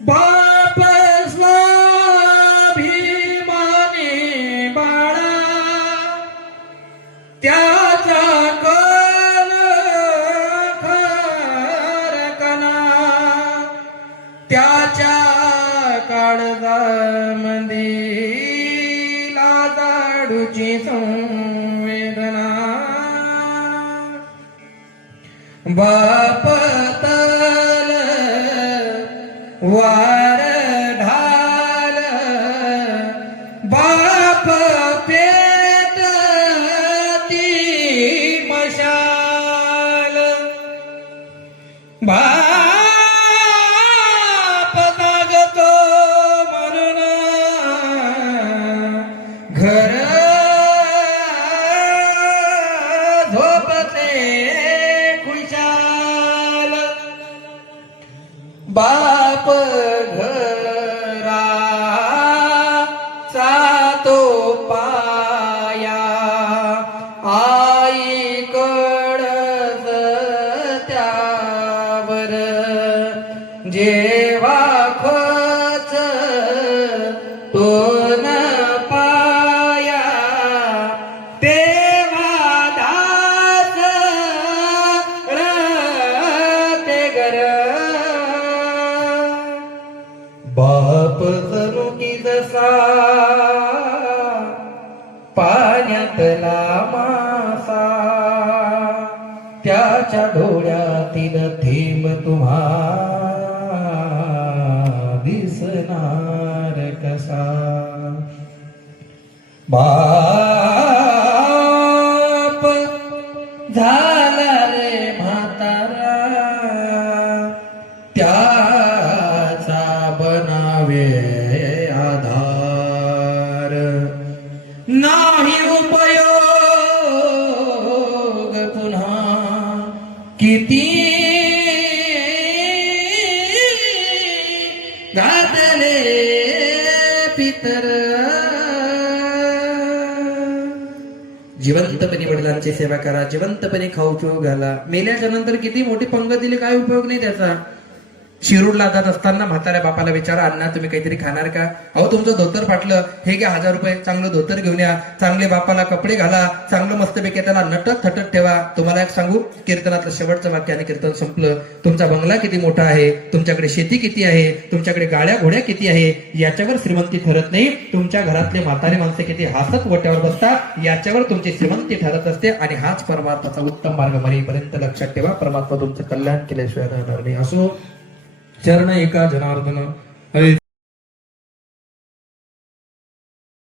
बाप स्वाभिमानी बाळा त्याचा कण खरकणा त्याच्या काळजामध्ये लाजाडूची संवेदना. बाप वार ढाल बाप पेट ती मशाल. बाप जागतो म्हणून घर झोपते खुशाल. बाप जेव्हा खोच तो न पाया. तेव्हा दास ते गर. बाप जणू की जसा पाण्यातला मासा त्याच्या डोळ्यातील थेंब तुम्हा बाप झाला रे म्हातारा. त्याचा बनावे आधार. नाही उपयोग पुन्हा किती घातले पितर. जिवंतपणे वडिलांची सेवा करा जिवंतपणे खाऊ पिऊ घाला. मेल्याच्या नंतर किती मोठी पंगत दिली काय उपयोग नाही त्याचा? शिरूरला जात असताना म्हाताऱ्या बापाला विचारा अण्णा तुम्ही काहीतरी खाणार का? अहो तुमचं धोतर फाटलं. हे घ्या हजार रुपये. चांगलं धोतर घेऊन या. चांगले बापाला कपडे घाला. चांगलं मस्तपैकी त्याला नटत थटत ठेवा. तुम्हाला एक सांगू कीर्तनातलं शेवटचं वाक्य आणि कीर्तन संपलं. तुमचा बंगला किती मोठा आहे? तुमच्याकडे शेती किती आहे? तुमच्याकडे गाड्या घोड्या किती आहे? याच्यावर श्रीमंती ठरत नाही. तुमच्या घरातले म्हातारे माणसे किती हसत वट्यावर बसतात? याच्यावर तुमची श्रीमंती ठरत असते आणि हाच परमात्माचा उत्तम मार्ग मरेपर्यंत लक्षात ठेवा. परमात्मा तुमचं कल्याण केल्याशिवाय राहणार नाही. असो चरण एका जनार्दन हरे